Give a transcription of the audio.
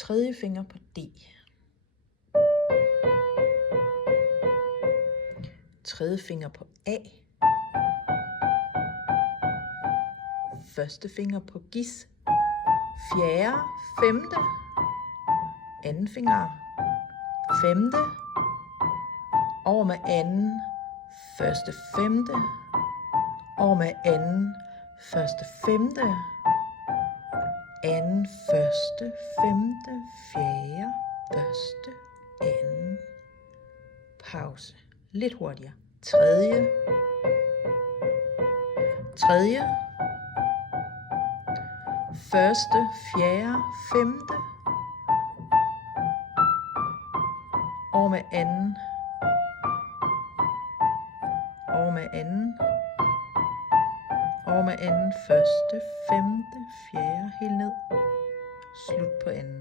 Tredje finger på D. Tredje finger på A. Første finger på Gis. Fjerde, femte. Anden finger. Femte. Over med anden. Første, femte. Over med anden. Første, femte. Anden, første, femte, fjerde, første, anden. Pause. Lidt hurtigere. Tredje. Tredje. Første, fjerde, femte. Over med anden. Over med anden. Over med anden. Første, femte, fjerde. Helt ned. Slut på anden.